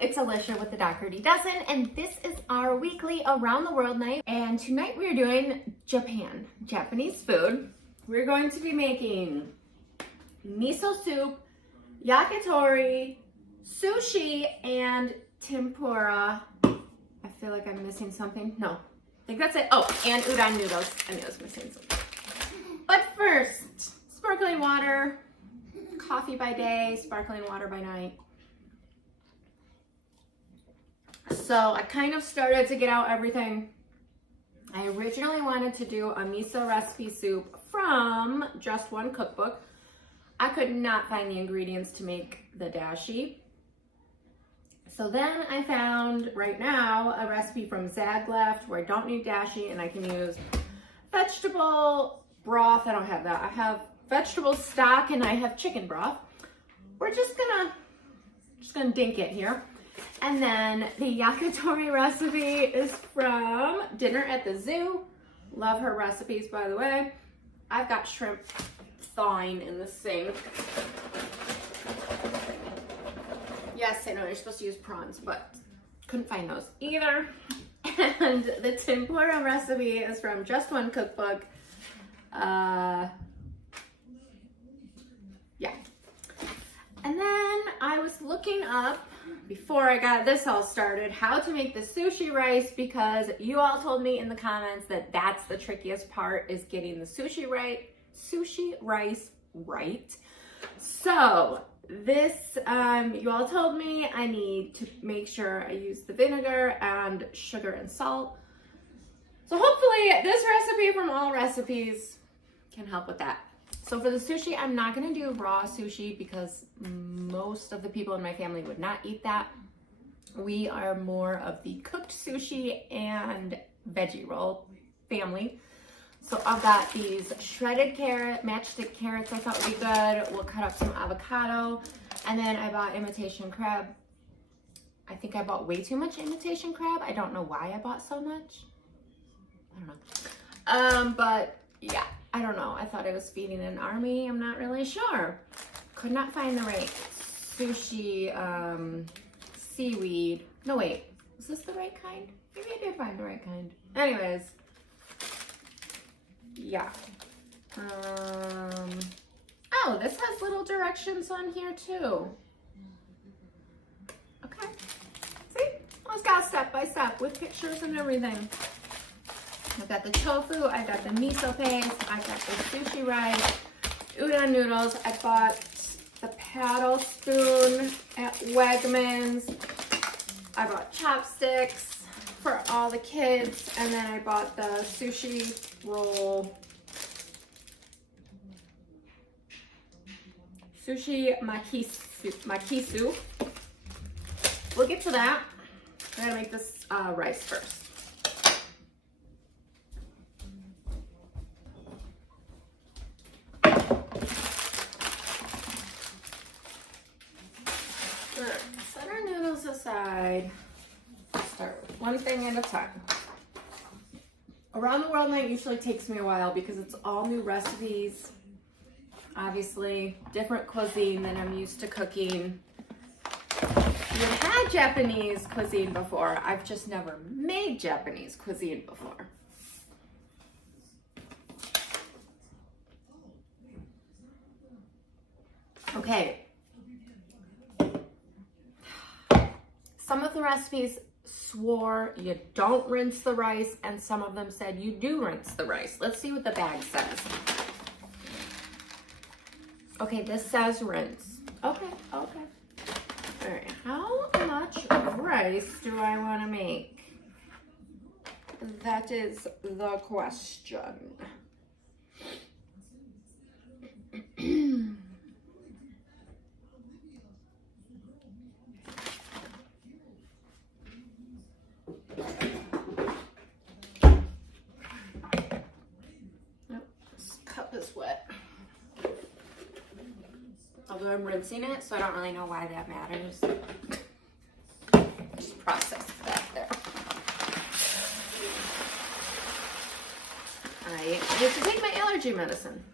it's Alicia with the Dougherty Dozen, and this is our weekly around the world night. And tonight we're doing Japanese food. We're going to be making miso soup, yakitori, sushi, and tempura. I feel like I'm missing something. No, I think that's it. Oh, and udon noodles. I knew I was missing something. But first, sparkling water, coffee by day, sparkling water by night. So I kind of started to get out everything. I originally wanted to do a miso recipe soup from Just One cookbook. I could not find the ingredients to make the dashi. So then I found right now a recipe from Zagleft where I don't need dashi and I can use vegetable broth. I don't have that. I have vegetable stock and I have chicken broth. We're just gonna dink it here. And then the yakitori recipe is from Dinner at the Zoo. Love her recipes, by the way. I've got shrimp thawing in the sink. Yes, I know you're supposed to use prawns, but couldn't find those either. And the tempura recipe is from Just One cookbook. Yeah. And then I was looking up, before I got this all started, how to make the sushi rice, because you all told me in the comments that that's the trickiest part, is getting the sushi rice right. So this, you all told me I need to make sure I use the vinegar and sugar and salt. So hopefully this recipe from All Recipes can help with that. So for the sushi, I'm not gonna do raw sushi because most of the people in my family would not eat that. We are more of the cooked sushi and veggie roll family. So I've got these shredded matchstick carrots I thought would be good. We'll cut up some avocado. And then I bought imitation crab. I think I bought way too much imitation crab. I don't know why I bought so much. I don't know. But yeah. I don't know. I thought I was feeding an army. I'm not really sure. Could not find the right sushi seaweed. No, wait. Is this the right kind? Maybe I did find the right kind. Anyways. Yeah. Oh, this has little directions on here too. Okay. See? Almost got step by step with pictures and everything. I've got the tofu, I've got the miso paste, I've got the sushi rice, udon noodles. I bought the paddle spoon at Wegmans. I bought chopsticks for all the kids, and then I bought the sushi roll. Sushi makisu. We'll get to that. I gotta make this rice first. Set our noodles aside. Start with one thing at a time. Around the World Night usually takes me a while because it's all new recipes. Obviously, different cuisine than I'm used to cooking. I've had Japanese cuisine before. I've just never made Japanese cuisine before. Okay. Some of the recipes swore you don't rinse the rice, and some of them said you do rinse the rice. Let's see what the bag says. Okay, this says rinse. Okay. All right, how much rice do I want to make? That is the question. Is wet. Although I'm rinsing it, so I don't really know why that matters. Just process that there. I need to take my allergy medicine.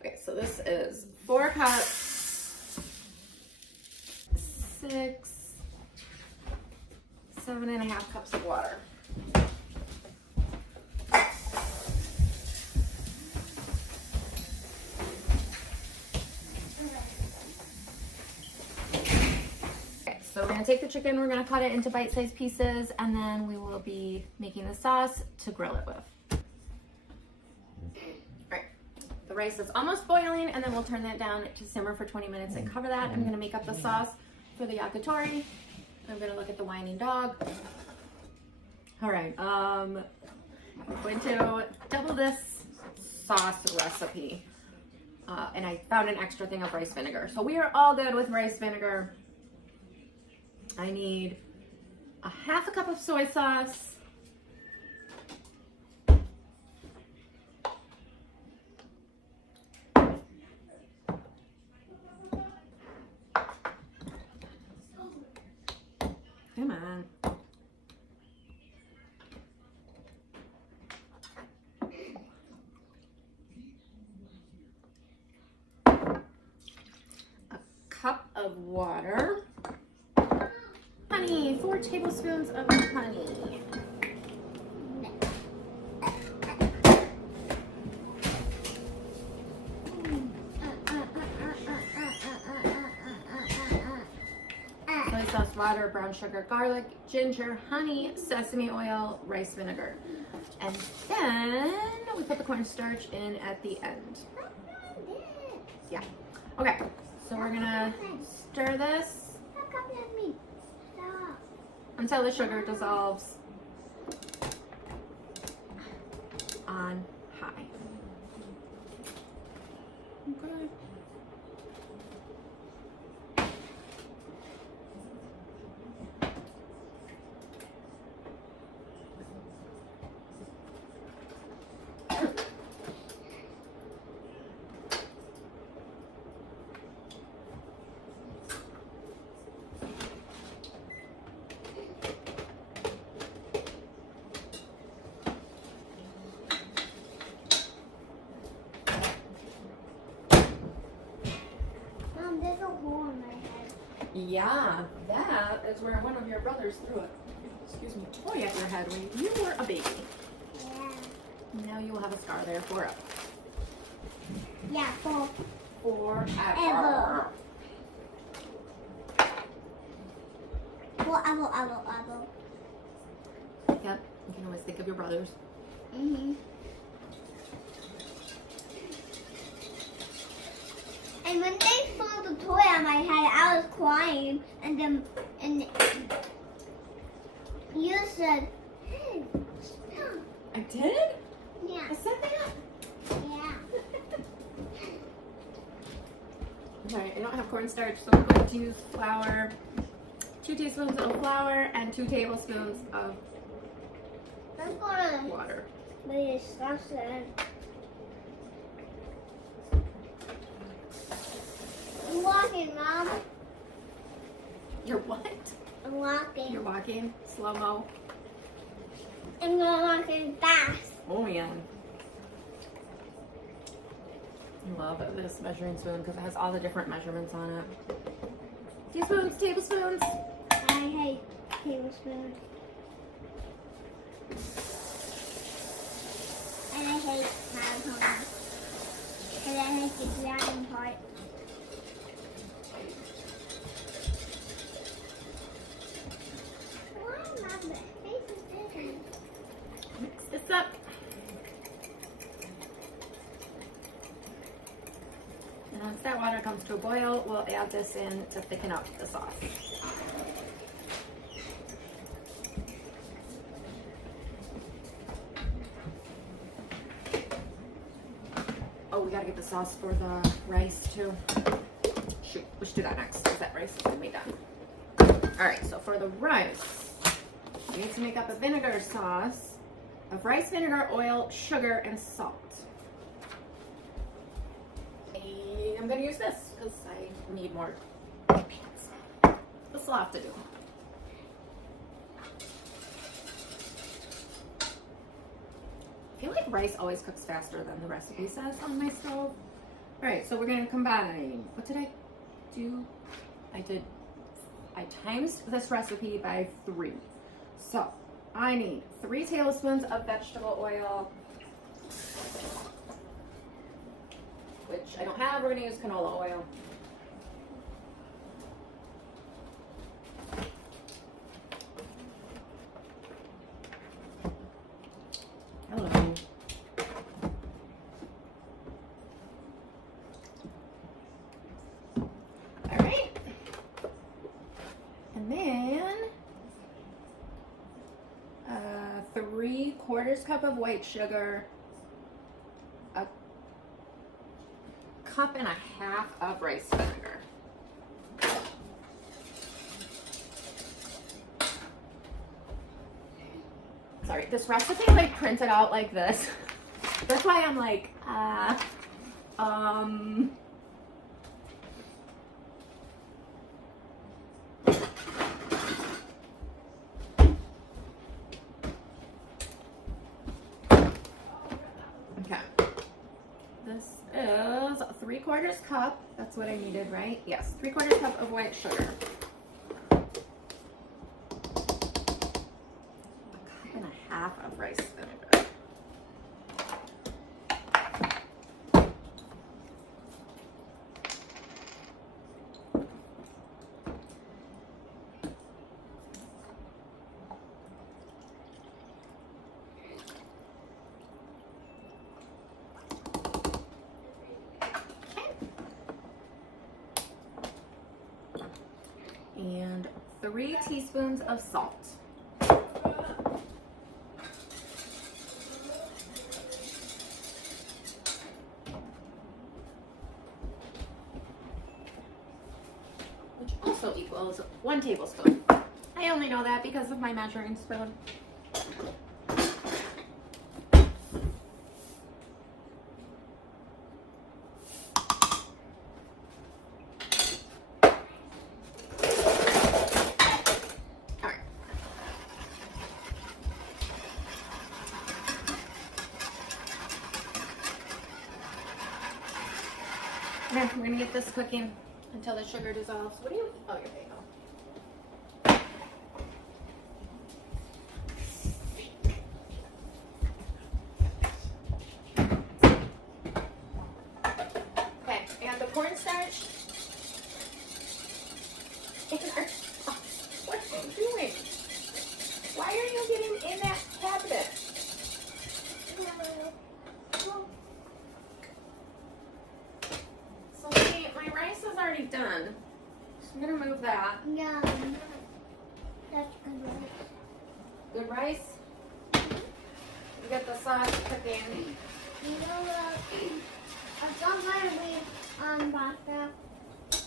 Okay, so this is 4 cups, 6, 7.5 cups of water. So we're gonna take the chicken, we're gonna cut it into bite-sized pieces, and then we will be making the sauce to grill it with. All right, the rice is almost boiling, and then we'll turn that down to simmer for 20 minutes and cover that. I'm gonna make up the sauce for the yakitori. I'm gonna look at the whining dog. All right, I'm going to double this sauce recipe. And I found an extra thing of rice vinegar. So we are all good with rice vinegar. I need a 1/2 cup of soy sauce. Come on. A cup of water. Honey, 4 tablespoons of honey. Soy sauce, water, brown sugar, garlic, ginger, honey, sesame oil, rice vinegar. And then we put the cornstarch in at the end. Yeah. Okay, so we're gonna stir this until the sugar dissolves on high. Okay. There's a hole in my head. Yeah, that is where one of your brothers threw it. Excuse me, toy at your head when you were a baby. Yeah. Now you will have a scar there forever. Yeah, Forever. Forever. Yep, you can always think of your brothers. Mhm. And when they threw the toy on my head, I was crying, and you said, "Hey, stop." I did? Yeah. I said that? Yeah. Alright, I don't have cornstarch, so I'm going to use flour. 2 teaspoons of flour and 2 tablespoons of That's gonna water. be disgusting. I'm walking, Mom. You're what? I'm walking. You're walking slow-mo. I'm walking fast. Oh yeah. I love this measuring spoon because it has all the different measurements on it. Teaspoons, tablespoons. I hate tablespoons. And I hate marathon. And I hate the dragon part. Why my face is different? Mix this up. And once that water comes to a boil, we'll add this in to thicken up the sauce. Oh, we gotta get the sauce for the rice too. Shoot, we should do that next because that rice is gonna be done. All right, so for the rice, we need to make up a vinegar sauce of rice vinegar, oil, sugar, and salt. I'm gonna use this because I need more pants. This will have to do. I feel like rice always cooks faster than the recipe says on my stove. All right, so we're gonna combine. What did I do? I timed this recipe by 3. So I need 3 tablespoons of vegetable oil, which I don't have. We're gonna use canola oil. Hello. All right. And then 3/4 cup of white sugar, a 1.5 cups of rice vinegar. Sorry, this recipe like printed out like this. That's why I'm like, Okay. This is 3/4 cup. That's what I needed, right? Yes, 3/4 cup of white sugar. 1.5 cups of rice vinegar. And 3 teaspoons of salt. Which also equals 1 tablespoon. I only know that because of my measuring spoon. Okay, we're gonna get this cooking until the sugar dissolves. What do you? Oh, your bagel. Okay, and the cornstarch. What are you doing? Why are you getting in that cabinet? So see, my rice is already done. So I'm gonna move that. Yeah, that's good rice. Good rice. You get the sauce cooking. You know what? It's not gonna be pasta.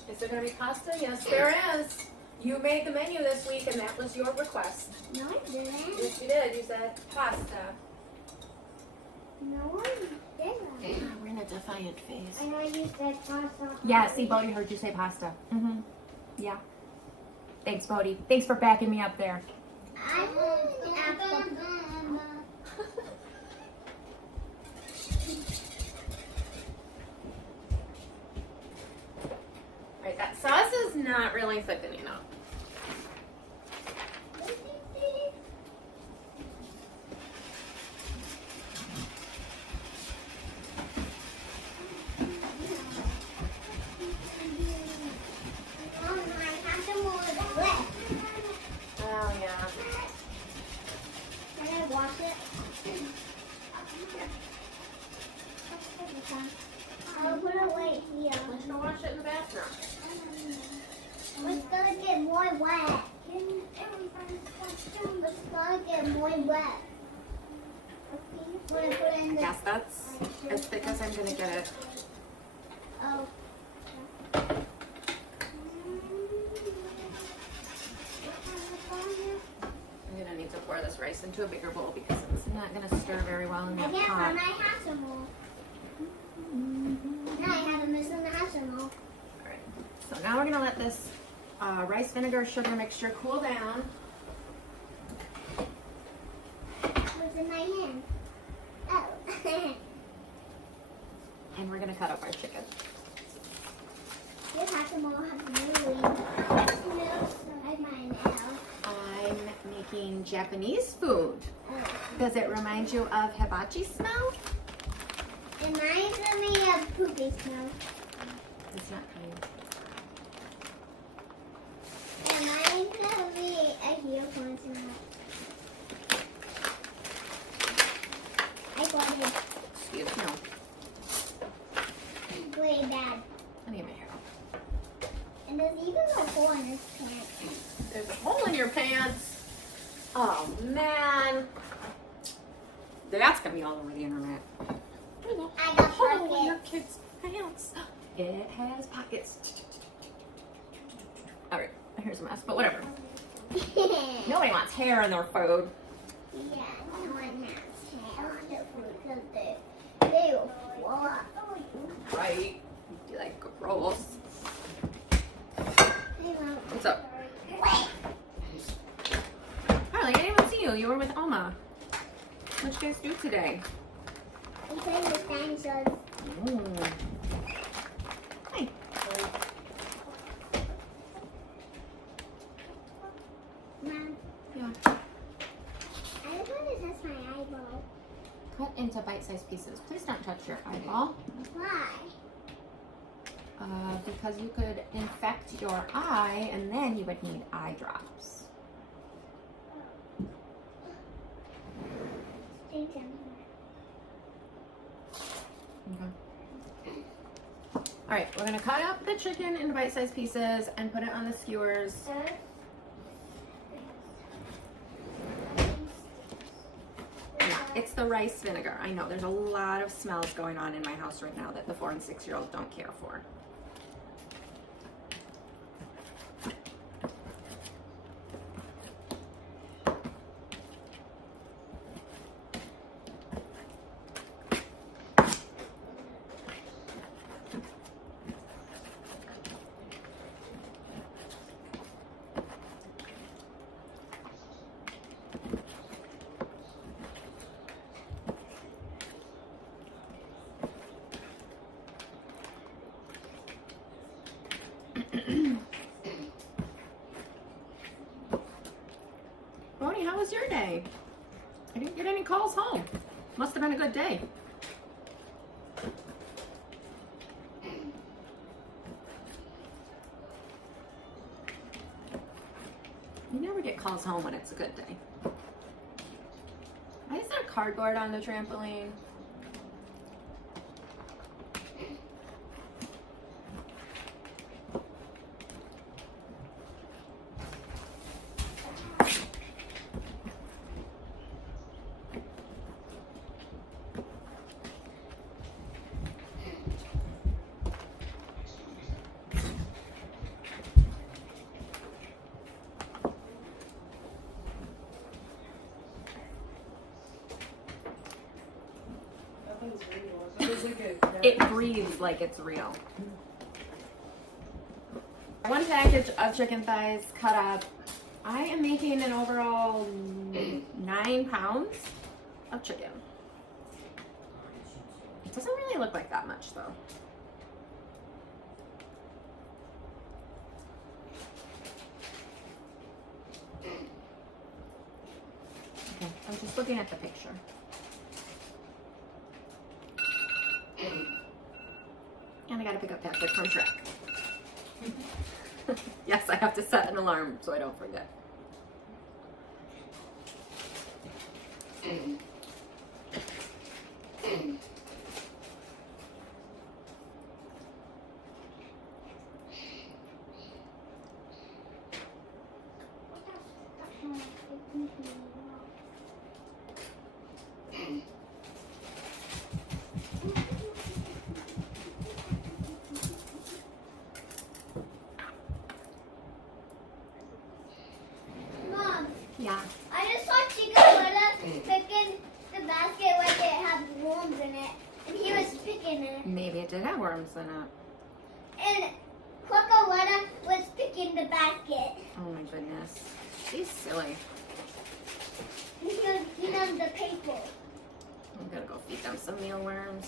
Is there gonna be pasta? Yes, there is. You made the menu this week, and that was your request. No, I didn't. Yes, you did. You said pasta. No, I didn't. We're in a defiant phase. I know you said pasta. Yeah, see, Bodhi heard you say pasta. Mm-hmm. Yeah. Thanks, Bodhi. Thanks for backing me up there. I want apple. Right, that sauce is not really thickening up. Oh, yeah. Can I wash it? I'll put it right here. Let's go wash it in the bathroom. It's gonna get more wet. It's gonna get more wet. When I put it in the... Yes, that's as thick as I'm gonna get it. Oh. I'm gonna need to pour this rice into a bigger bowl because it's not gonna stir very well in I that can't pot. find my hassle. Now I have a missing hassle. Alright, so now we're gonna let this rice vinegar sugar mixture cool down. What's in my hand? Oh. And we're gonna cut up our chicken. This hassle have to move. Like my nail. I'm making making Japanese food. Does it remind you of hibachi smell? It reminds me of poopy smell. It's not kind. It reminds me of unicorn smell. I got it Excuse me. way bad. Let me get my hair out. And there's even a hole in his pants. There's a hole in your pants. Oh man. That's gonna be all over the internet. There's a I got hole in your pockets. kid's pants. It has pockets. Alright, here's a mess, but whatever. Nobody wants hair in their food. Yeah, no one has hair on the food because they will fall off. Right? You like gross. What's up? Harley, I didn't even see you. You were with Oma. What'd you guys do today? We played with dinosaurs. Ooh. Hi. Mom, Yeah. I just want to touch my eyeball. Cut into bite-sized pieces. Please don't touch your eyeball. Why? Because you could infect your eye and then you would need eye drops. Stay down Okay. All right, we're gonna cut up the chicken into bite-sized pieces and put it on the skewers. here. Yeah, it's the rice vinegar. I know there's a lot of smells going on in my house right now that the 4- and 6-year-olds don't care for. Bonnie, how was your day? I didn't get any calls home. Must have been a good day. You never get calls home when it's a good day. Why is there cardboard on the trampoline? It breathes like it's real. One package of chicken thighs cut up. I am making an overall 9 pounds of chicken. It doesn't really look like that much though. Okay, I was just looking at the picture. And I gotta pick up Patrick from Shrek. Yes, I have to set an alarm so I don't forget. Mom, Yeah. I just saw Chicken picking the basket where it had worms in it, and he was picking it. Maybe it did have worms in it. And Coca-Cola was picking the basket. Oh my goodness. She's silly. He was eating on the paper. I'm gonna go feed them some mealworms.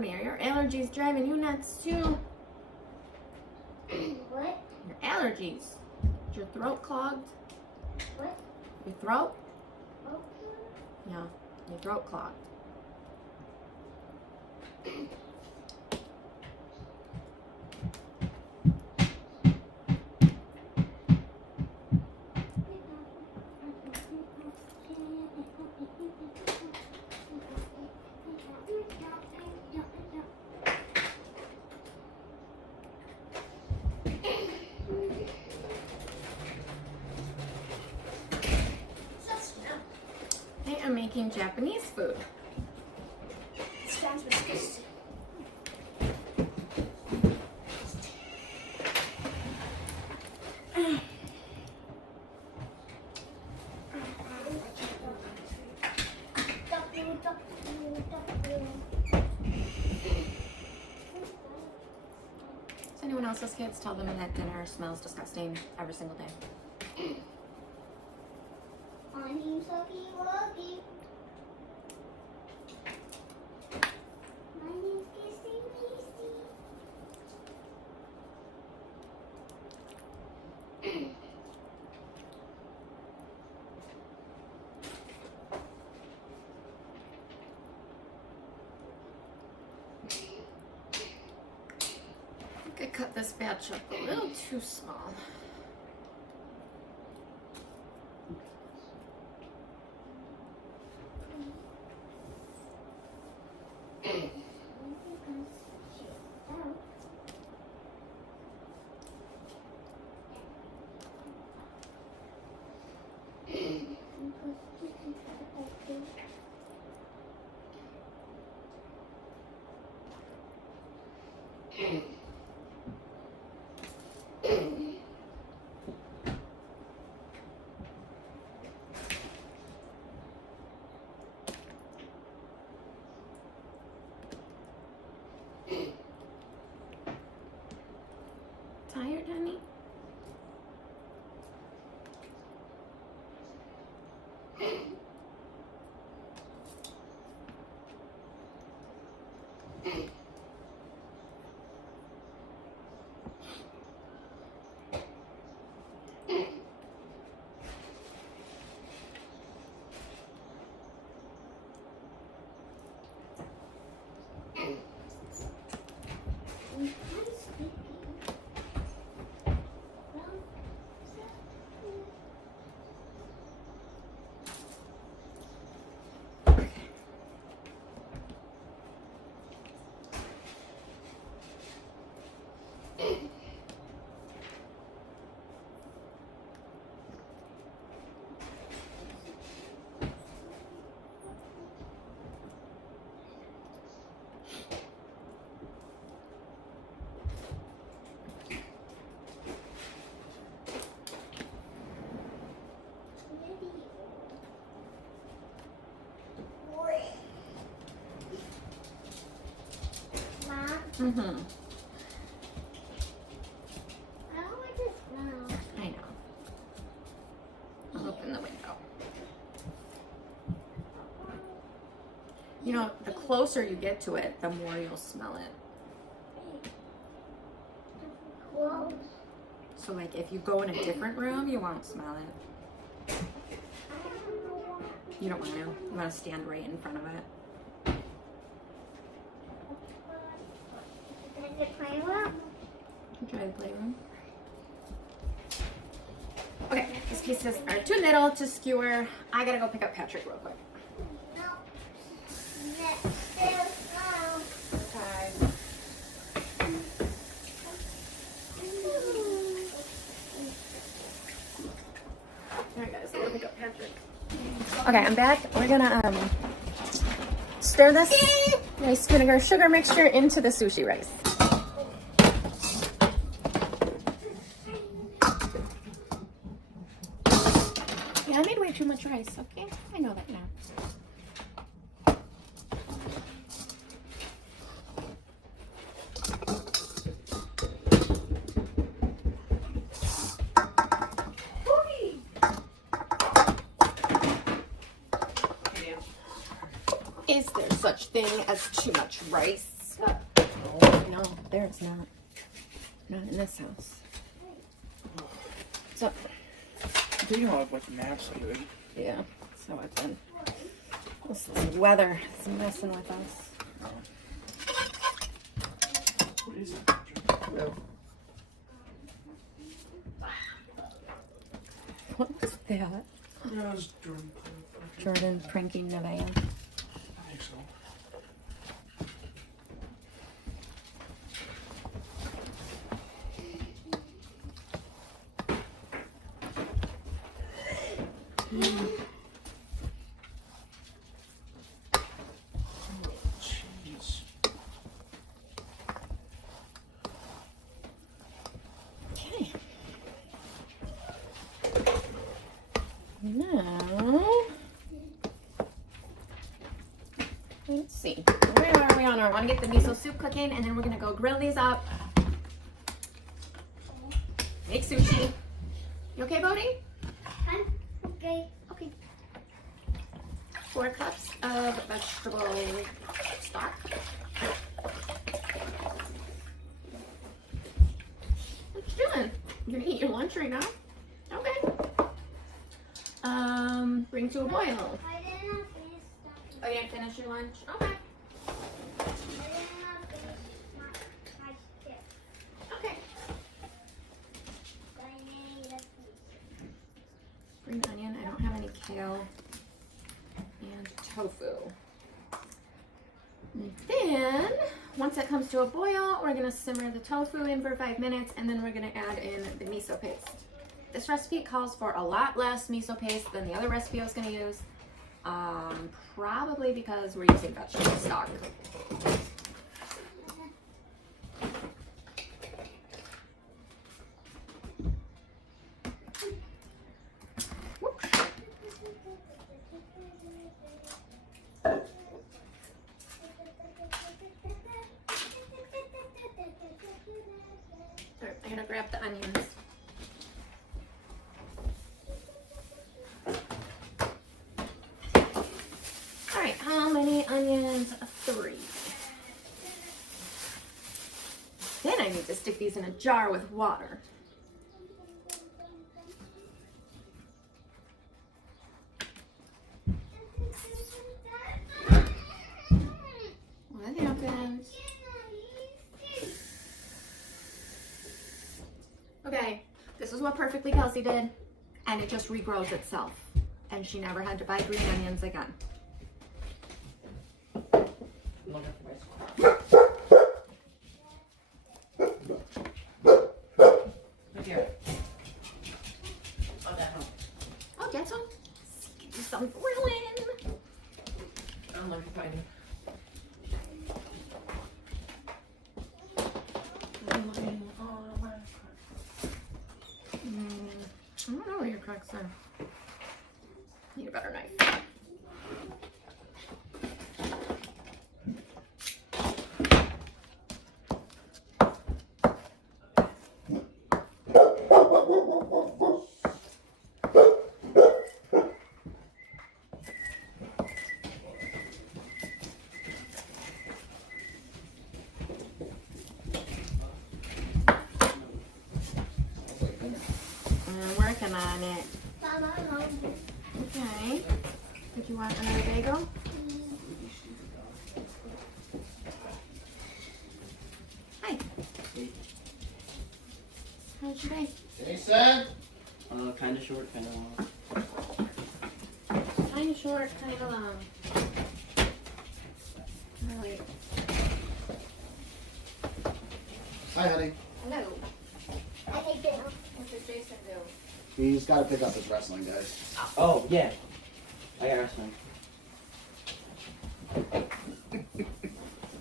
me, are your allergies driving you nuts too? What? Your allergies. Is your throat clogged? What? Your throat? Oh. Yeah, your throat clogged. Hey, I'm making Japanese food. Sounds disgusting. Does anyone else's kids tell them that dinner smells disgusting every single day? I'm Sucky Wuggy. My name's Kissy Weezy. I think I cut this batch up a little too small. Tired, honey? Mm-hmm. I don't like the smell. I know. I'll open the window. You know, the closer you get to it, the more you'll smell it. Close. So like if you go in a different room, you won't smell it. You don't want to. You want to stand right in front of it. The playroom? Try the playroom. Okay, these pieces are too little to skewer. I gotta go pick up Patrick real quick. No. There's no. Okay. Alright guys, I'm gonna pick up Patrick. Okay, I'm back. We're gonna stir this rice vinegar sugar mixture into the sushi rice. Yeah, I made way too much rice, okay? I know that now. Is there such thing as too much rice? No, there's not. Not in this house. So, Do you have like naps lately? yeah, so I've been. This weather is messing with us. What is it? What was that? Yeah, it was Jordan. Jordan pranking Nevaeh. I think so. Jeez. Okay. Now, let's see. Where are we on? I want to get the miso soup cooking, and then we're gonna go grill these up. Make sushi. You okay, Bodhi? Okay. Okay. 4 cups of vegetable stock. What you doing? You're gonna eat your lunch right now? Okay. Bring to a boil. I didn't finish Oh, you didn't finish your lunch? Okay. my chips. Okay. So I made a piece. Green onion. I don't have any kale. And tofu. And then, once it comes to a boil, we're gonna simmer the tofu in for 5 minutes, and then we're gonna add in the miso paste. This recipe calls for a lot less miso paste than the other recipe I was gonna use. Probably because we're using vegetable stock. Whoops. Alright, I'm gonna grab the onions. Alright, how many onions? 3. Then I need to stick these in a jar with water. What happened? Okay, this is what Perfectly Kelsey did, and it just regrows itself. And she never had to buy green onions again. Here. Oh, that's one. Get you some grilling. I'm like fine. I don't know where your cracks are. Need a better knife. I'm working on it. Okay. Did you want another bagel? Hi. How's your day? Jason? Kind of short, kind of long. Kind of short, kind of long. Really. Hi, honey. Hello. I think it. What did Jason do? He's got to pick up his wrestling, guys. Oh, yeah. I got wrestling.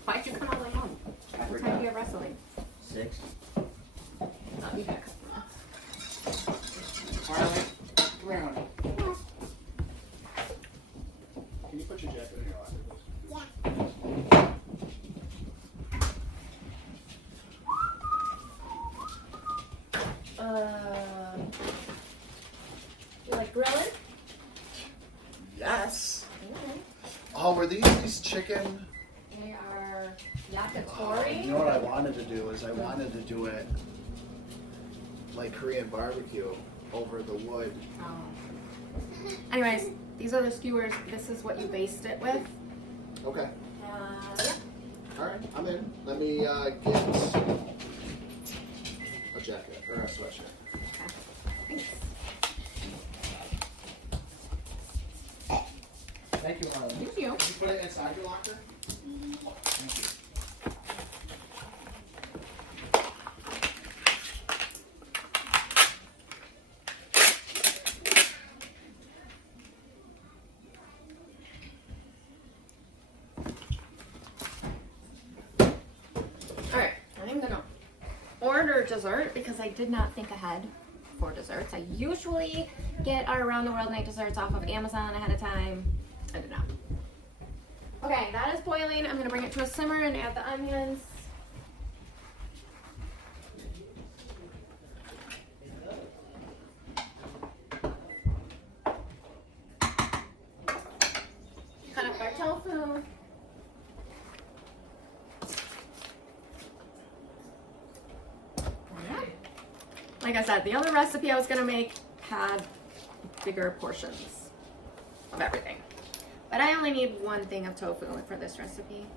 Why'd you come all the way home? I What time do forgot. you have wrestling? 6. I'll be back. Harley, come here, honey. Can you put your jacket in your locker, please? You like grilling? Yes. Okay. Oh, were these chicken? They are, yeah, yakitori. You know what I wanted to do is I wanted to do it like Korean barbecue over the wood. Anyways, these are the skewers. This is what you baste it with. Okay. Yeah. All right, I'm in. Let me get a jacket or a sweatshirt. Thanks. Thank you, Harlan. Thank you. Did you put it inside your locker? Thank you. Alright, I'm gonna order dessert because I did not think ahead for desserts. I usually get our around the world night desserts off of Amazon ahead of time. I did not. Okay, that is boiling. I'm gonna bring it to a simmer and add the onions. Cut up our tofu. Like I said, the other recipe I was gonna make had bigger portions of everything. But I only need one thing of tofu for this recipe.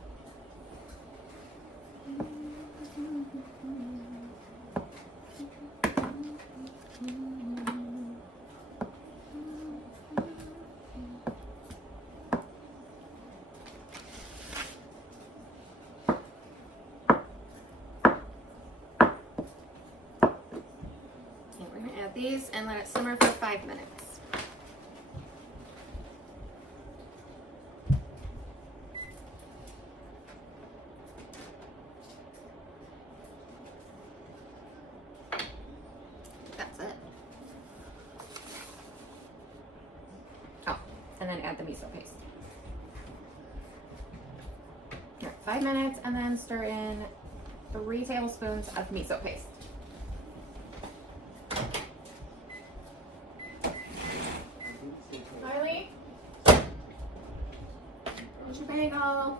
These and let it simmer for 5 minutes. That's it. Oh, and then add the miso paste. All right, 5 minutes, and then stir in 3 tablespoons of miso paste. Riley? Where's your bagel?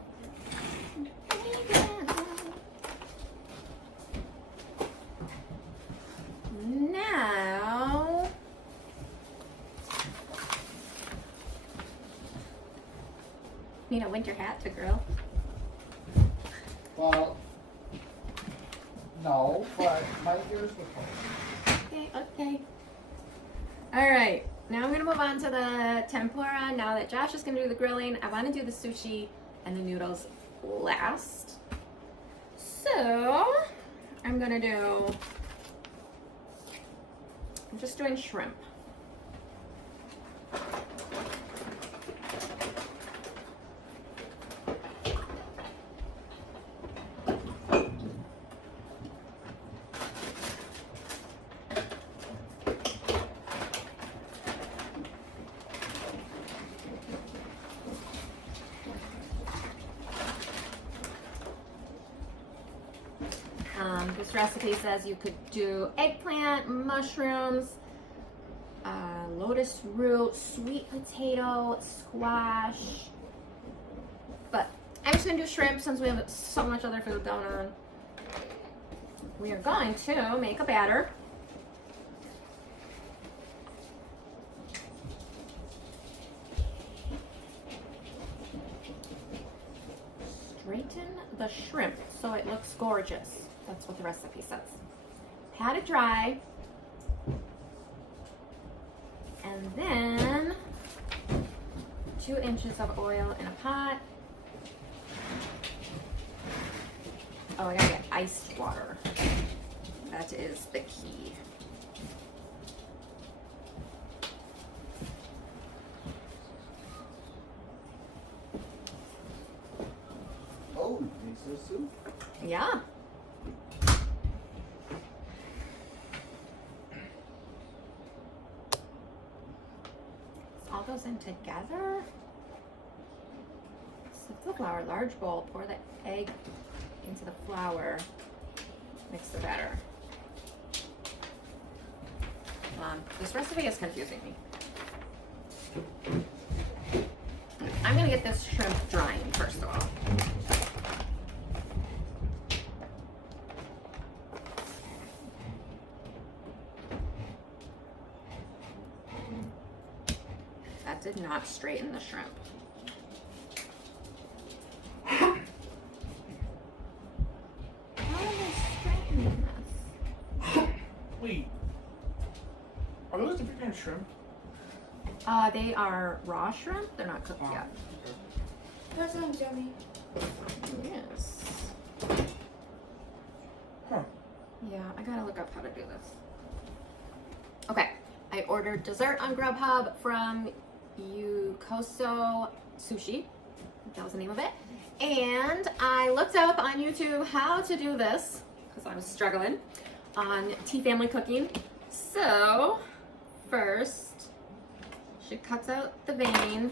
Now, need a winter hat to grill. Well, no, but my ears were cold. Okay, okay. All right, now I'm gonna move on to the tempura. Now that Josh is gonna do the grilling, I wanna do the sushi and the noodles last. So, I'm just doing shrimp. This recipe says you could do eggplant, mushrooms, lotus root, sweet potato, squash. But I'm just gonna do shrimp since we have so much other food going on. We are going to make a batter. Straighten the shrimp so it looks gorgeous. That's what the recipe says. Pat it dry. And then 2 inches of oil in a pot. Oh, I gotta get iced water. That is the key. Oh, miso soup? Yeah. All goes in together. Sift the flour, large bowl, pour the egg into the flour, mix the batter. This recipe is confusing me. I'm gonna get this shrimp drying first of all. straighten the shrimp. How are they straightening this? Wait. Are those different kind of shrimp? They are raw shrimp. They're not cooked yet. That sounds yummy. Yes. Huh. Yeah, I gotta look up how to do this. Okay, I ordered dessert on Grubhub from Yukoso Sushi. That was the name of it. And I looked up on YouTube how to do this because I was struggling on Tea Family Cooking. So, first, she cuts out the vein.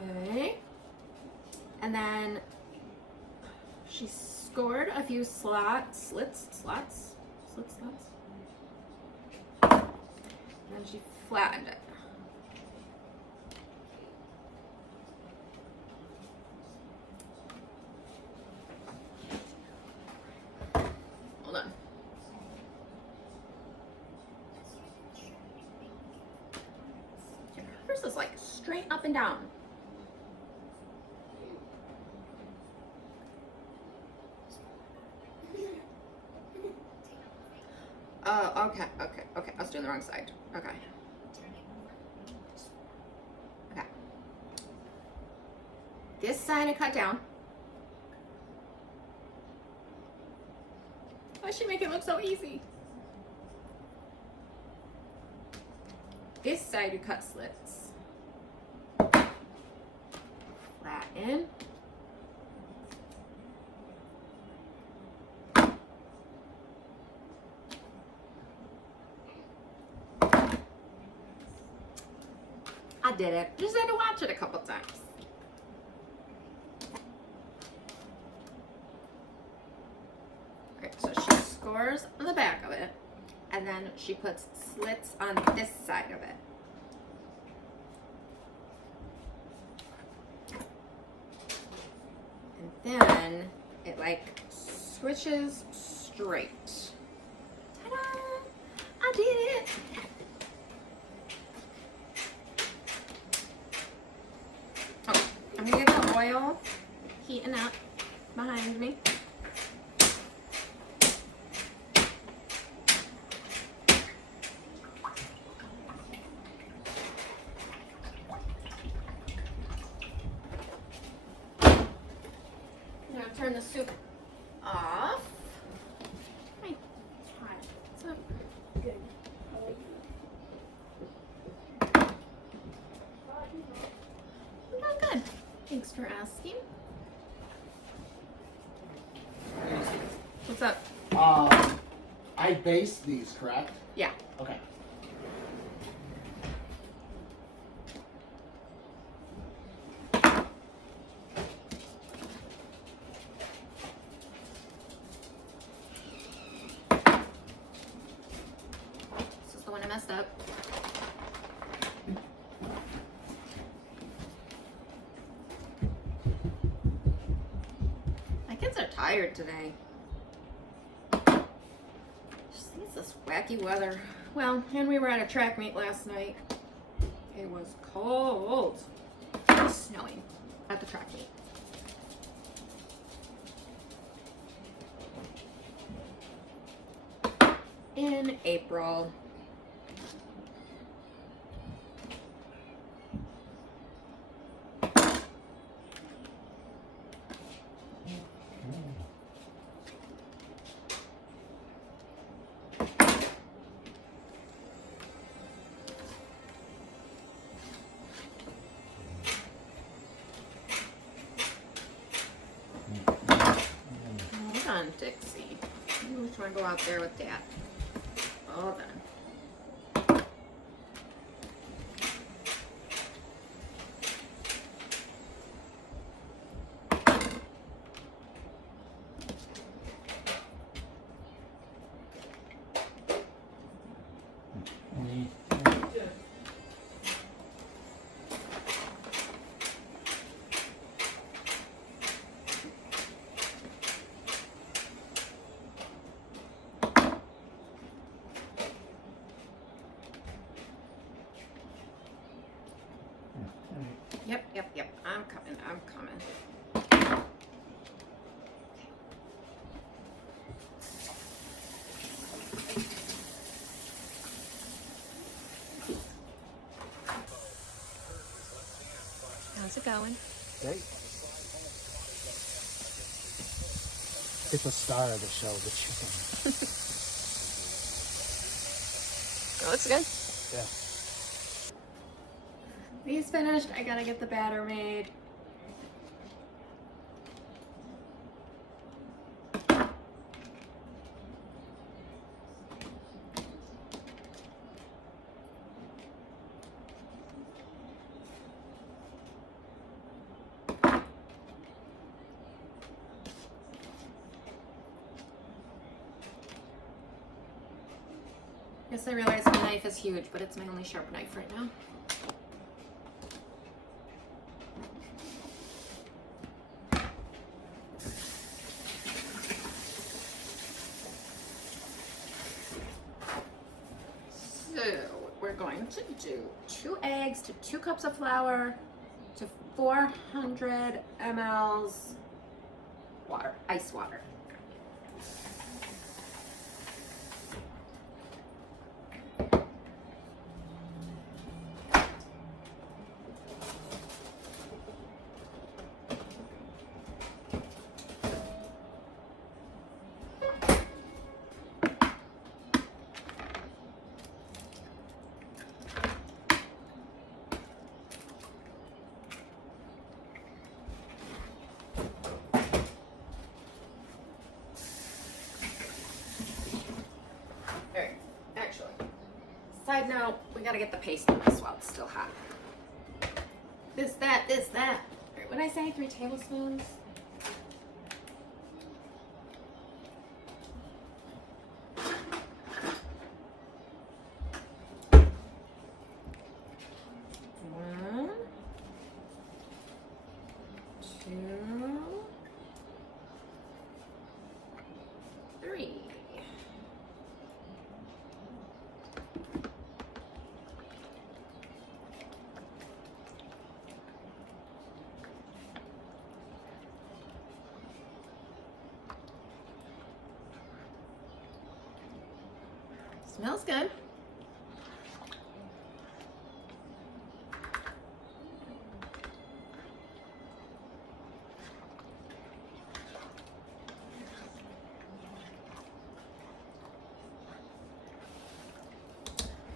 Okay. And then she scored a few slits. And then she flattened it. Hold on. Hers is like straight up and down. Oh, okay. I was doing the wrong side. Okay. This side I cut down. Why should make it look so easy? This side you cut slits. Flatten. I did it. Just had to watch it a couple times. Okay, so she scores on the back of it, and then she puts slits on this side of it. And then it like switches straight. Ta-da! I did it! I'm gonna get the oil heating up behind me. I'm gonna turn the soup off. Hi. What's up? Good. Not good. Thanks for asking. What's up? I based these, correct? Yeah. Okay. This is the one I messed up. My kids are tired today. Just think it's this wacky weather. Well, and we were at a track meet last night. It was cold. It was snowing at the track meet. In April. Hold on, Dixie. You just want to go out there with Dad. Hold on. Yep. I'm coming. How's it going? Great. It's the star of the show, the chicken. It looks good. Yeah. These finished. I gotta get the batter made. Yes, I realize my knife is huge, but it's my only sharp knife right now. So we're going to do 2 eggs to 2 cups of flour to 400 mLs water, ice water. Side note, we gotta get the paste on this while it's still hot. This, that. What did I say? 3 tablespoons? One, 2, 3. Smells good.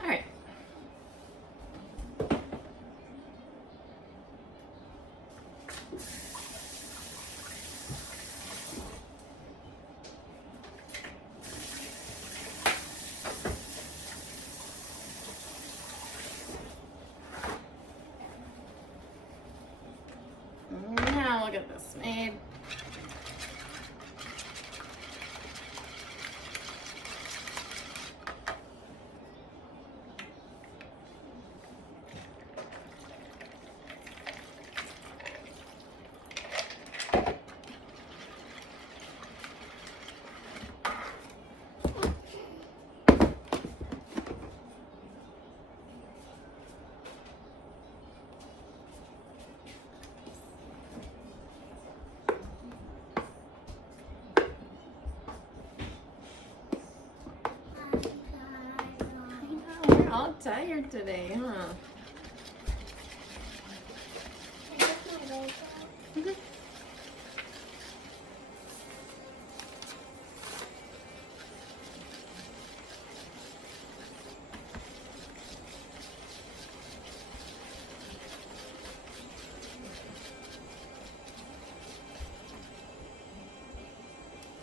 All right. Now look at this made. We're all tired today, huh?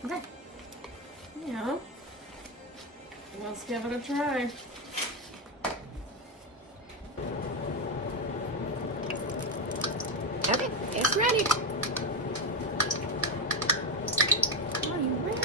Okay. Yeah. Let's give it a try. Okay, it's ready. Are you ready?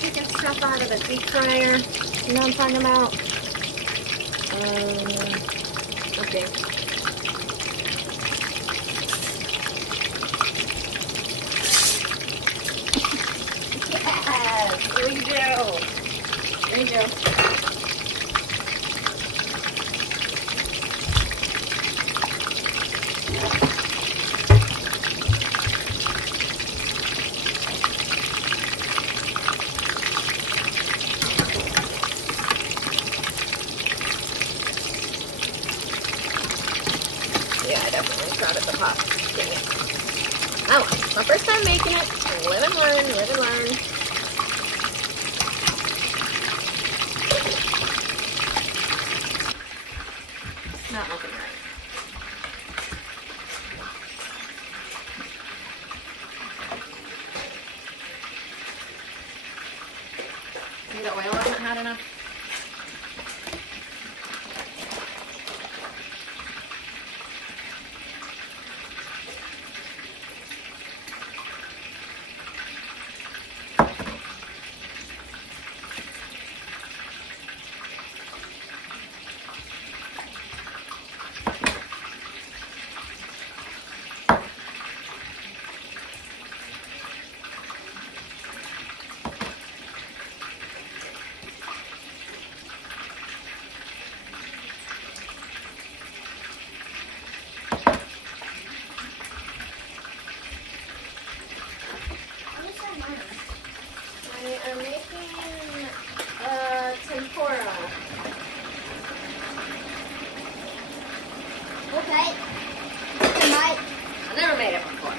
taking stuff out of the deep fryer. You know what I'm talking about? Okay. Yes, we do. We do. Yeah, I definitely started the pot. Dang it. Oh, it's my first time making it. Live and learn, live and learn. It's not looking right. Maybe the oil wasn't hot enough. I am making tempura. Okay. Tonight. I never made it before.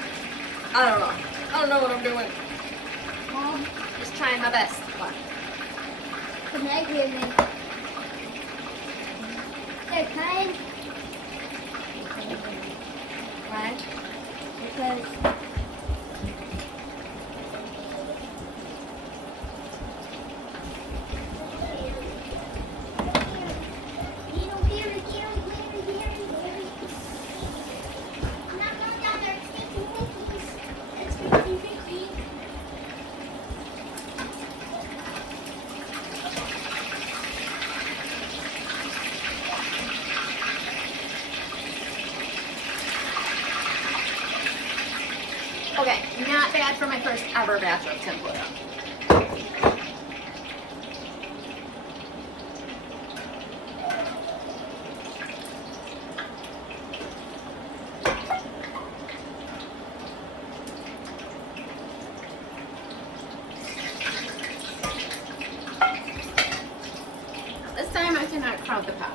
I don't know. I don't know what I'm doing. Mom, Just trying my best. What? can I give me? They're kind. Why? Because Okay, not bad for my first ever batch of tempura. This time I cannot crowd the pot.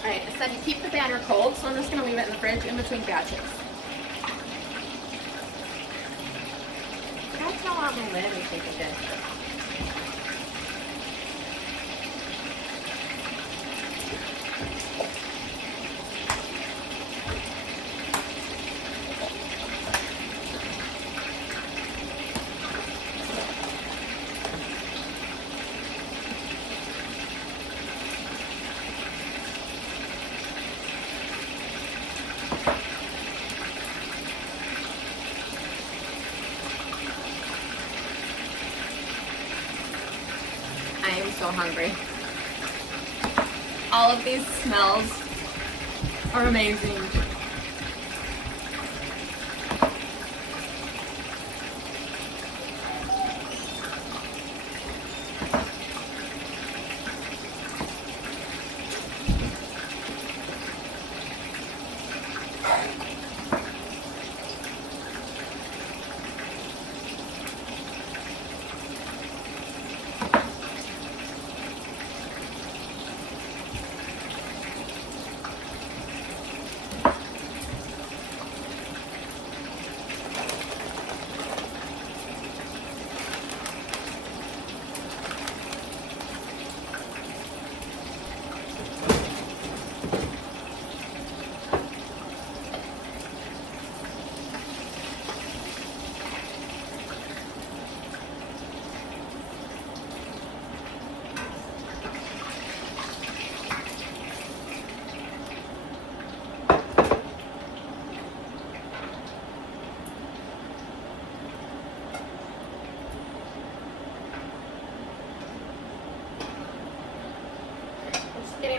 Alright, I said to keep the batter cold, so I'm just going to leave it in the fridge in between batches. Can I tell out my lid and take a dish? I am so hungry. All of these smells are amazing.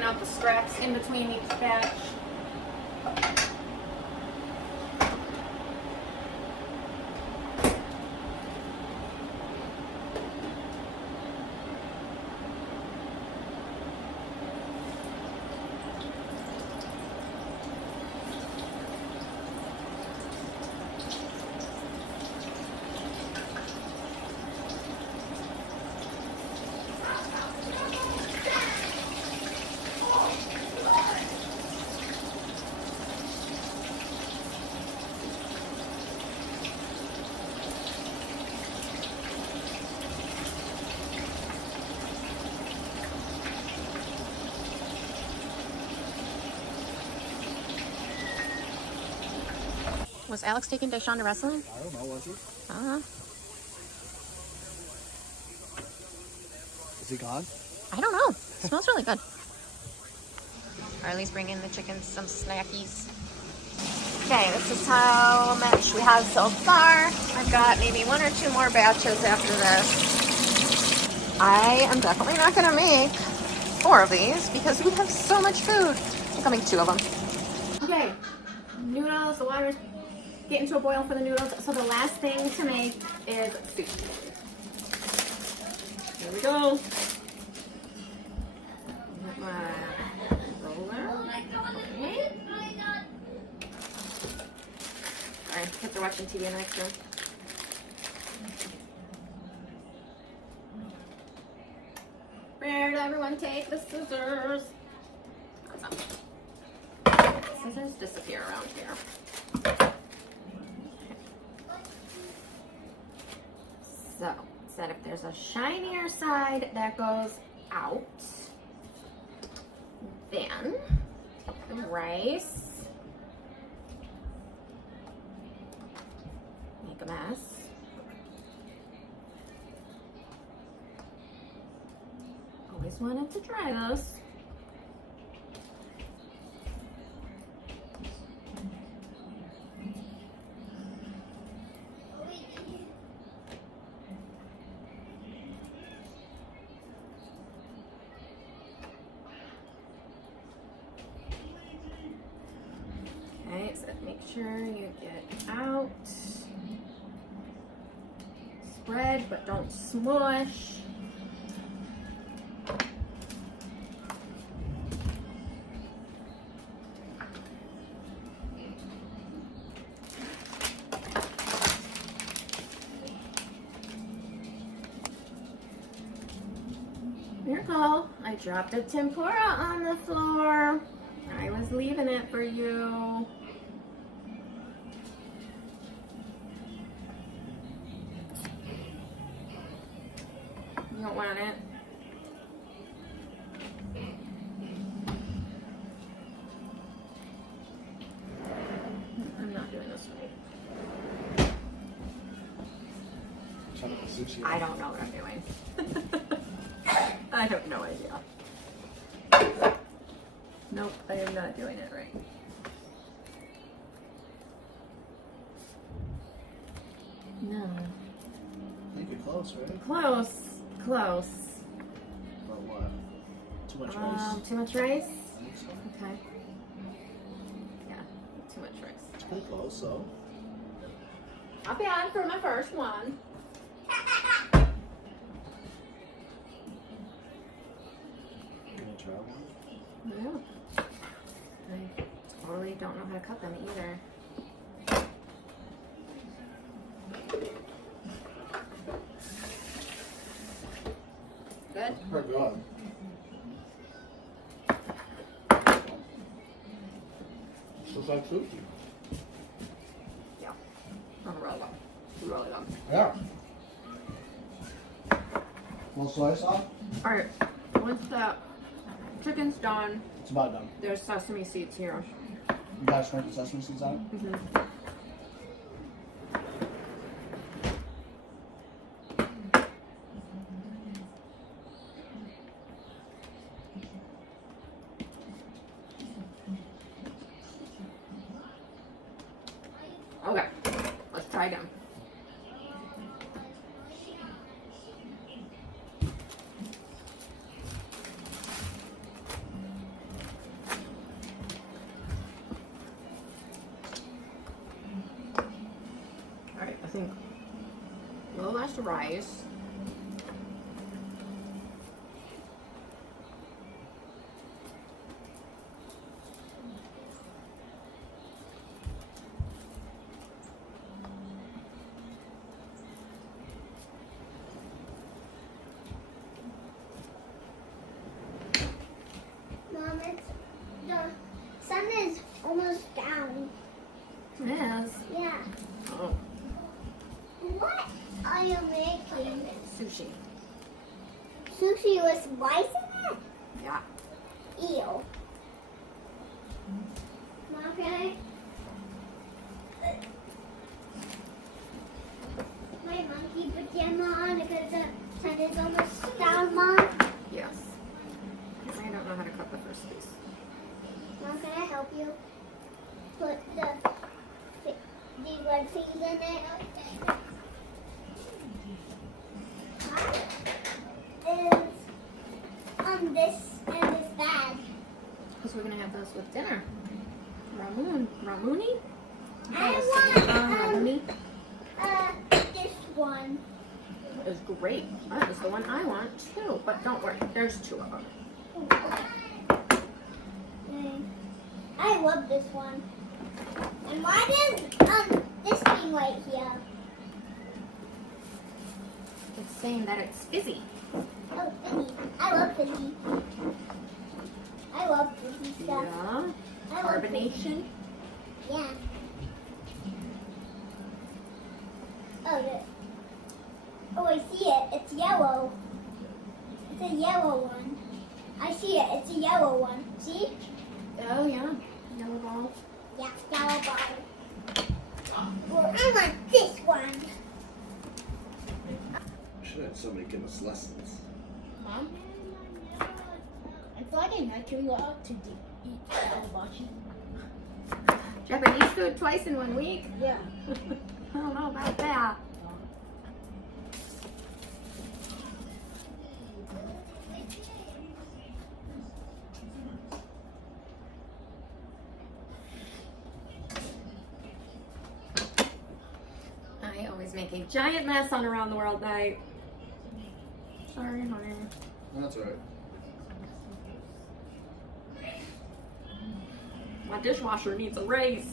out the scraps in between each batch. Was Alex taking Deshaun to wrestling? I don't know, was he? Is he gone? I don't know. It smells really good. Arlie's bringing the chickens some snackies. Okay, this is how much we have so far. I've got maybe 1 or 2 more batches after this. I am definitely not going to make 4 of these because we have so much food. I'm coming 2 of them. Okay, noodles, the water's getting to a boil for the noodles. So the last thing to make is soup. Here we go. Get my roller. Okay. Alright, kids are watching TV in the next room. Where did everyone take the scissors? Scissors disappear around here. So, it said if there's a shinier side that goes out, then take the rice, make a mess. Always wanted to try this. Okay, so make sure you get out. Spread, but don't smush. Here you go. I dropped a tempura on the floor. I was leaving it for you. You don't want it? I'm not doing this right. Sushi. I don't know what I'm doing. I have no idea. Nope, I am not doing it right. No. I think you're close, right? Close. Close. But what? Too much rice? Too much rice? I think so. Okay. Yeah, too much rice. It's pretty close, though. I'll be on for my first one. You gonna try one? Yeah. I totally don't know how to cut them either. Good? Pretty good. Looks like sushi. Yeah. Oh, really good. Really good. Yeah. Little soy sauce? Alright, once the chicken's done, It's about done. there's sesame seeds here. You gotta sprinkle sesame seeds on it? Mm-hmm. Okay, let's try again. A little less rice. Mom, the sun is almost down. Yes. Yeah. Oh, What are you making? sushi. Sushi with rice in it? Yeah. Ew. Mom, can I? My monkey pajama on because the sun is almost down, Mom. Yes. I don't know how to cut the first piece. Mom, can I help you put the red things in it? Is on this and this bag. Because we're gonna have those with dinner. Ramuni? I want Ramuni this one. is great. That is the one I want too. But don't worry, there's two of them. I love this one. And why does this thing right here? It's saying that it's fizzy. Oh, fizzy. I love fizzy. I love fizzy stuff. Yeah. I love fizzy. Carbonation. Yeah. Oh, good. Oh, I see it. It's yellow. It's a yellow one. I see it. It's a yellow one. See? Oh yeah. Yellow ball. Yeah, yellow bottle. Well, I want this one. Should have somebody give us lessons. Mom? I thought I met you out to eat hibachi. Japanese food twice in 1 week? Yeah. I don't know about that. I always make a giant mess on Around the World night. Sorry, honey. That's all right. My dishwasher needs a raise.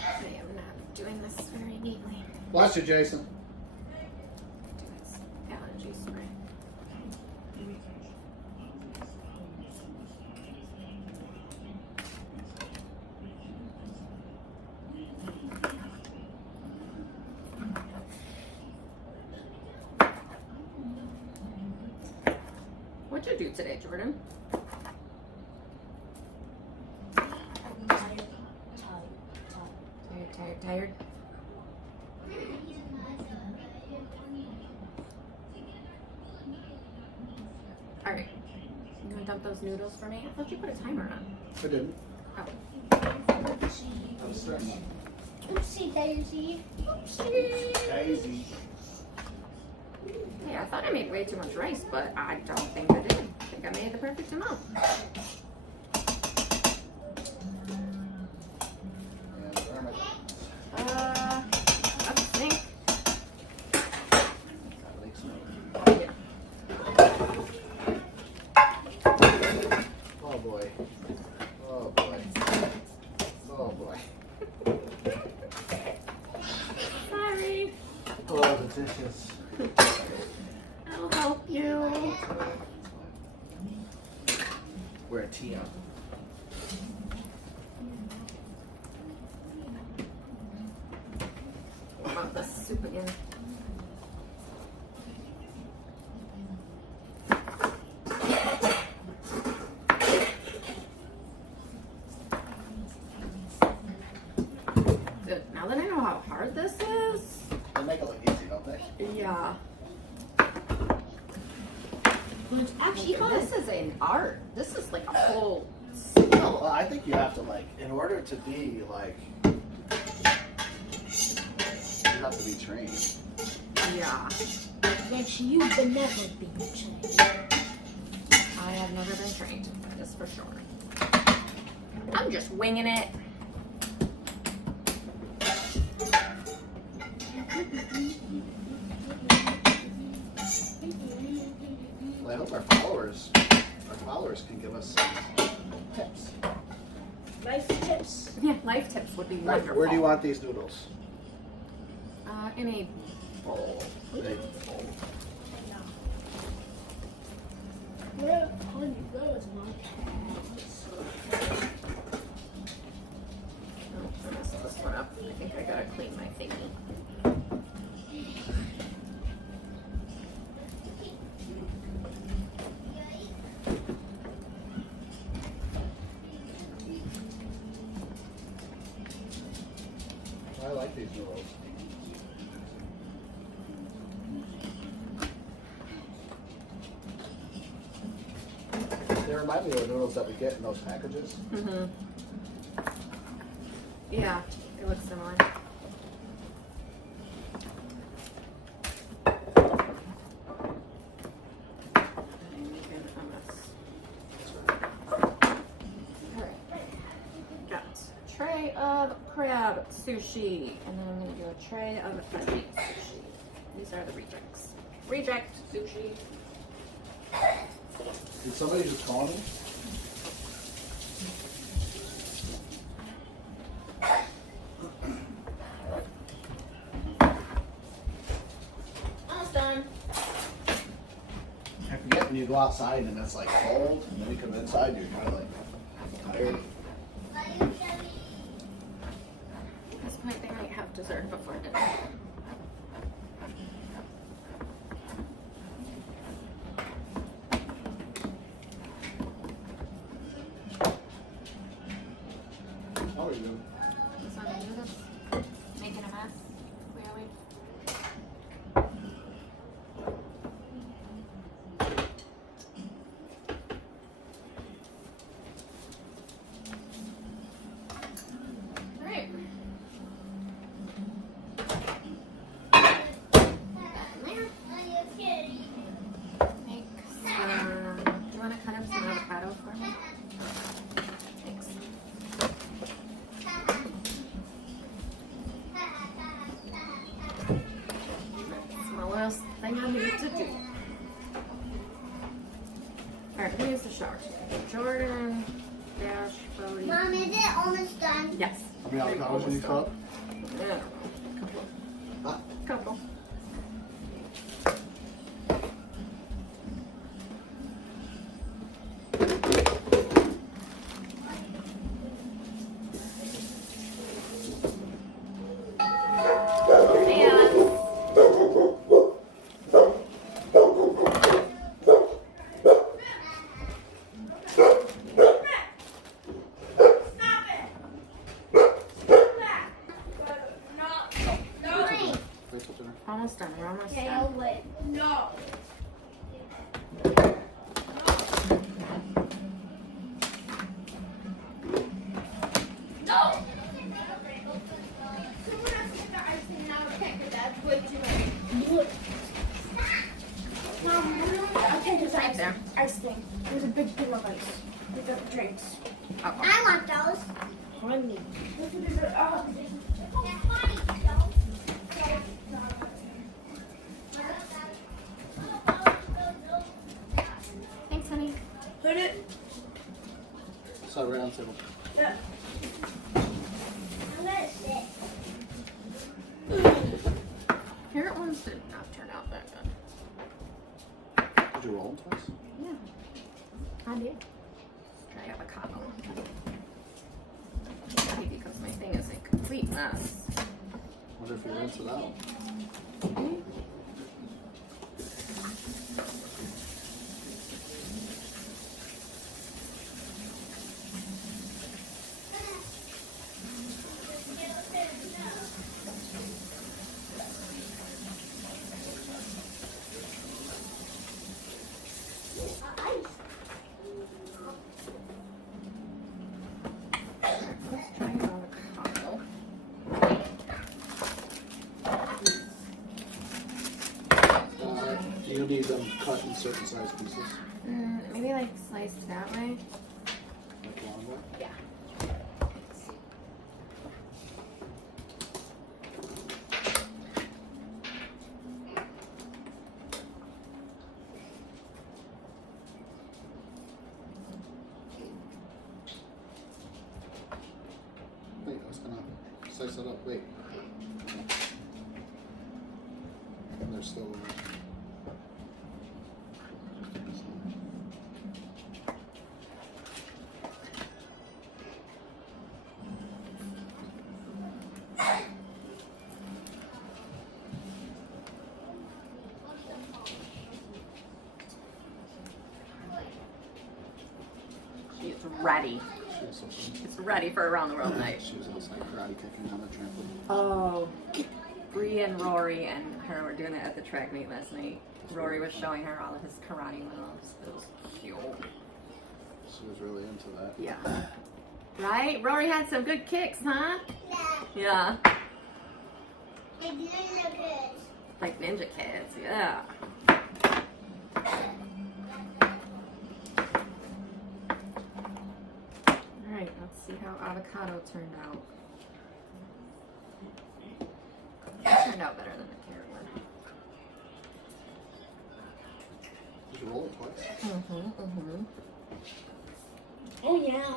I am not doing this very neatly. Bless you, Jason. Do its allergy spray. What'd you do today, Jordan? Tired. Alright. You gonna dump those noodles for me? I thought you put a timer on. I didn't. Oh. I was stressed. Oopsie daisy. Oopsie. Daisy. Hey, I thought I made way too much rice, but I don't think I did. I think I made the perfect amount. I think. Oh boy. Oh boy. Oh boy. Sorry. Oh, the dishes. I'll help you. We're a team. What about the soup again? Good. Now that I know how hard this is, They make it look easy, don't they? yeah. Well, it's actually hard. This is an art. This is like a whole Well, skill. I think you have to like, in order to be like, you have to be trained. Yeah. Which you've been never been trained. I have never been trained, that's for sure. I'm just winging it. Well, I hope our followers can give us some tips. Life tips. Yeah, life tips would be Right, wonderful. where do you want these noodles? In a bowl. They- Where on goes my Oh, I messed this one up. I think I gotta clean my thingy. I like these noodles. They remind me of the noodles that we get in those packages. Mm-hmm. Yeah, it looks similar. I'm making a mess. Alright. Got a tray of crab sushi, and then I'm gonna do a tray of veggie sushi. These are the rejects. Reject sushi. Did somebody just call me? Almost done. I forget when you go outside and it's like cold, and then you come inside, you're kind of like tired. At this point, they might have dessert before dinner. How are you? This one, do this. Making a mess, clearly. Alright. Make some, do you want to cut up some avocado for me? Thanks. That's my last thing I need to do. Alright, who needs to shower? Jordan, Dash, Bodie. Mom, is it almost done? Yes. How many avocados did you cut up? I don't know. Couple. Huh? Couple. Wait till dinner. Almost done. We're almost Okay, done. I'll wait. No. No! Someone else get the icing now. Okay, that's way too much. Mom, I'll take this Right there. ice thing. There's a big thing of ice. With the drinks. Uh-oh. I want those. Honey. Thanks, honey. Put it. So right on the table. Yeah. I'm gonna sit. Carrot ones did not turn out that good. Did you roll them twice? Yeah. I did. Let's try avocado. Maybe because my thing is a complete mess. Wonder if you rinse it out. certain size pieces? Maybe like sliced that way. Like long way? Yeah. Wait, I was gonna slice it up. Wait. And there's still. She's ready. She's something. It's ready for around the world night. She was outside karate kicking on the trampoline. Oh, Bree and Rory and her were doing that at the track meet last night. Rory was showing her all of his karate moves. It was cute. She was really into that. Yeah. Right? Rory had some good kicks, huh? Yeah. Yeah. Like Ninja Kids. Like Ninja Kids, yeah. Alright, let's see how avocado turned out. It turned out better than the carrot one. Did you roll it twice? Oh yeah.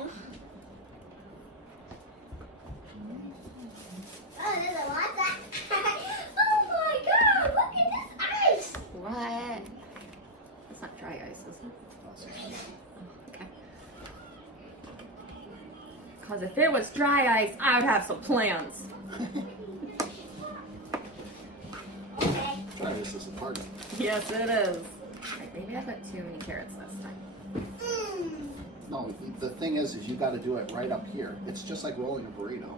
Oh, there's a lot of that. Oh my god, look at this ice. What? It's not dry ice, is it? Awesome. Okay. Because if it was dry ice, I would have some plans. Okay. Try this as a party. Yes, it is. Alright, maybe I put too many carrots this time. No, the thing is you got to do it right up here. It's just like rolling a burrito.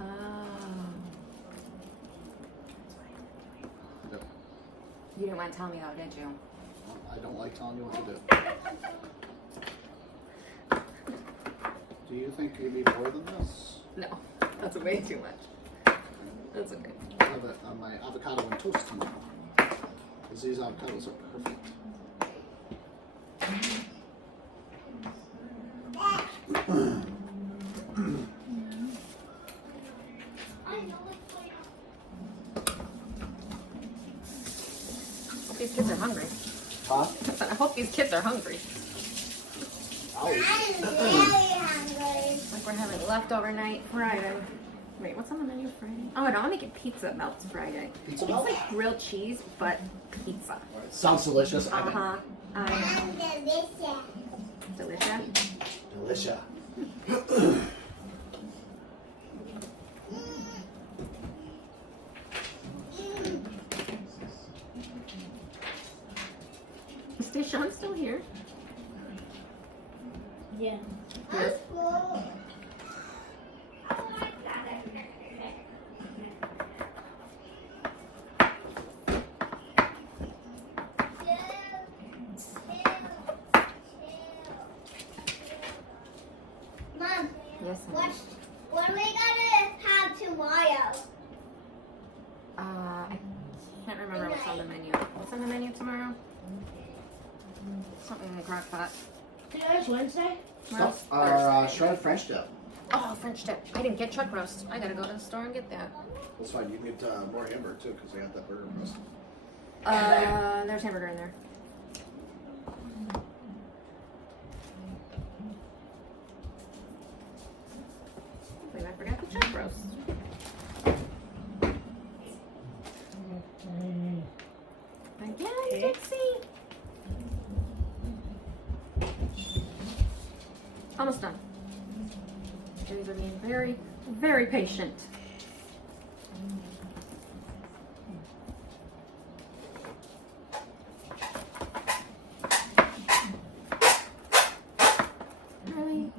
Oh. Yep. You didn't want to tell me though, did you? I don't like telling you what to do. Do you think you need more than this? No, that's way too much. That's okay. I have it on my avocado and toast tomorrow. Because these avocados are perfect. Hope these kids are hungry. Huh? I hope these kids are hungry. Ouch. I'm very hungry. Like we're having leftover night Friday. Wait, what's on the menu Friday? Oh no, I'm making pizza melts Friday. Pizza It's melt? like grilled cheese, but pizza. Sounds delicious. I know. Uh-huh. I'm delicious. Delicious. Delicious. Is Deshaun still here? Yeah. Yes. Mom, Yes, honey. what are we gonna have tomorrow? I can't remember what's on the menu. What's on the menu tomorrow? Something in the crock pot. Today's Wednesday. Tomorrow's Shredded French dip. Oh, French dip. I didn't get chuck roast. I gotta go to the store and get that. That's fine. You can get more hamburger too, because they got that burger roast. There's hamburger in there. Wait, I forgot the chuck roast. Again, Dixie. Almost done. These are being very, very patient. Really?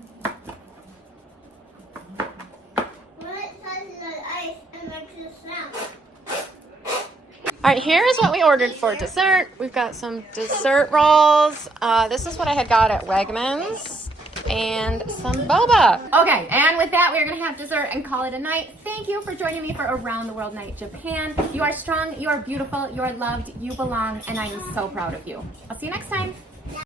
When it touches the ice, it makes a sound. All right, here is what we ordered for dessert. We've got some dessert rolls. This is what I had got at Wegmans. And some boba. Okay, and with that, we're gonna have dessert and call it a night. Thank you for joining me for Around the World Night Japan. You are strong, you are beautiful, you are loved, you belong, and I'm so proud of you. I'll see you next time.